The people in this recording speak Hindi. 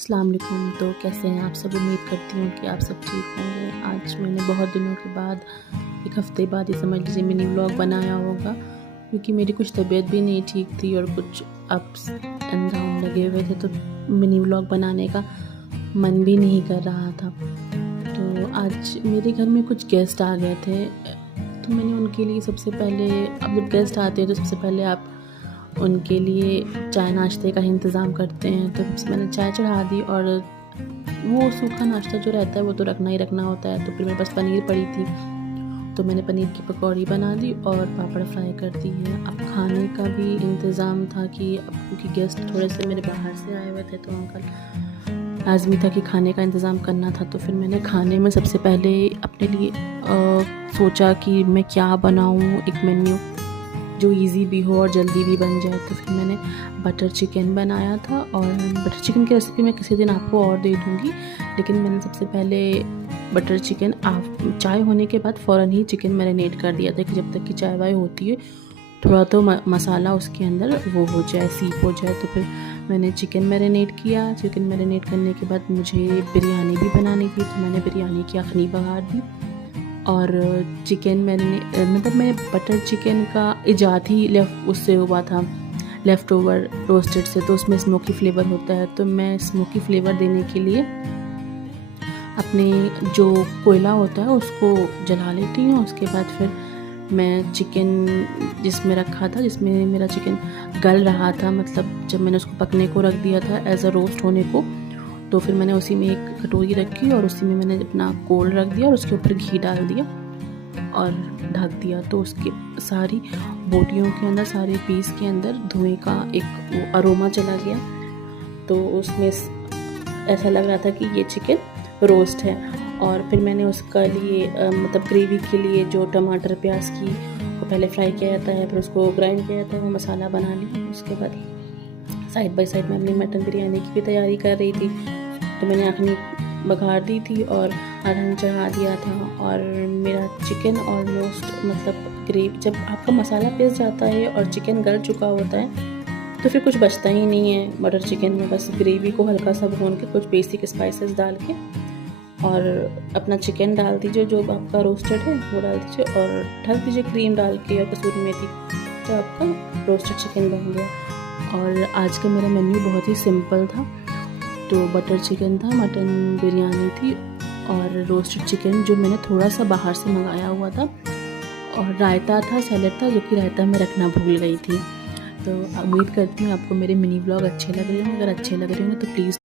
अस्सलाम वालेकुम। तो कैसे हैं आप सब? उम्मीद करती हूँ कि आप सब ठीक होंगे। आज मैंने बहुत दिनों के बाद, एक हफ़्ते बाद ये समझ लीजिए मिनी व्लॉग बनाया होगा, क्योंकि मेरी कुछ तबीयत भी नहीं ठीक थी और कुछ अप्स एंड डाउन लगे हुए थे, तो मिनी व्लॉग बनाने का मन भी नहीं कर रहा था। तो आज मेरे घर में कुछ गेस्ट आ गए थे, तो मैंने उनके लिए सबसे पहले, अब जब गेस्ट आते हैं तो सबसे पहले आप उनके लिए चाय नाश्ते का इंतज़ाम करते हैं। तो सबसे मैंने चाय चढ़ा दी, और वो सूखा नाश्ता जो रहता है वो तो रखना ही रखना होता है। तो फिर मेरे पास पनीर पड़ी थी, तो मैंने पनीर की पकौड़ी बना दी और पापड़ फ्राई कर दी है। अब खाने का भी इंतज़ाम था कि अब क्योंकि गेस्ट थोड़े से मेरे बाहर से आए हुए थे, तो अंकल लाजमी था कि खाने का इंतज़ाम करना था। तो फिर मैंने खाने में सबसे पहले अपने लिए सोचा कि मैं क्या बनाऊँ, एक मेन्यू जो इजी भी हो और जल्दी भी बन जाए। तो फिर मैंने बटर चिकन बनाया था, और बटर चिकन की रेसिपी मैं किसी दिन आपको और दे दूँगी। लेकिन मैंने सबसे पहले बटर चिकन चाय होने के बाद फ़ौरन ही चिकन मैरिनेट कर दिया था कि जब तक कि चाय वाय होती है थोड़ा तो मसाला उसके अंदर वो हो जाए, सीप हो जाए। तो फिर मैंने चिकन मैरिनेट किया। चिकन मैरिनेट करने के बाद मुझे बिरयानी भी बनानी थी, तो मैंने बिरयानी की अखनी बघार दी। और चिकन मतलब मैं बटर चिकन का इजाद ही उससे हुआ था, लेफ़्ट ओवर रोस्टेड से। तो उसमें स्मोकी फ्लेवर होता है, तो मैं स्मोकी फ्लेवर देने के लिए अपने जो कोयला होता है उसको जला लेती हूँ। उसके बाद फिर मैं चिकन जिसमें रखा था, जिसमें मेरा चिकन गल रहा था, मतलब जब मैंने उसको पकने को रख दिया था एज अ रोस्ट होने को, तो फिर मैंने उसी में एक कटोरी रखी और उसी में मैंने अपना कोल रख दिया और उसके ऊपर घी डाल दिया और ढक दिया। तो उसके सारी बोटियों के अंदर, सारे पीस के अंदर धुएं का एक वो अरोमा चला गया। तो उसमें ऐसा लग रहा था कि ये चिकन रोस्ट है। और फिर मैंने उसका लिए मतलब ग्रेवी के लिए जो टमाटर प्याज की को पहले फ्राई किया जाता है, फिर उसको ग्राइंड किया जाता है, वो मसाला बना लिया। उसके बाद साइड बाय साइड मैं अपनी मटन बिरयानी की भी तैयारी कर रही थी। तो मैंने अखनी बघार दी थी और अदहन चढ़ा दिया था। और मेरा चिकन ऑलमोस्ट मतलब जब आपका मसाला पिस जाता है और चिकन गल चुका होता है तो फिर कुछ बचता ही नहीं है बटर चिकन में। बस ग्रेवी को हल्का सा भून के कुछ बेसिक स्पाइसेस डाल के और अपना चिकन डाल दीजिए, जो आपका रोस्टेड है वो डाल दीजिए और ढक दीजिए क्रीम डाल के और कसूरी मेथी, तो आपका रोस्टेड चिकन बन गया। और आज का मेरा मेन्यू बहुत ही सिंपल था। तो बटर चिकन था, मटन बिरयानी थी और रोस्टेड चिकन जो मैंने थोड़ा सा बाहर से मंगाया हुआ था, और रायता था, सैलेड था, जो कि रायता में रखना भूल गई थी। तो उम्मीद करती हूँ आपको मेरे मिनी व्लॉग अच्छे लग रहे होंगे। अगर अच्छे लग रहे होंगे तो प्लीज़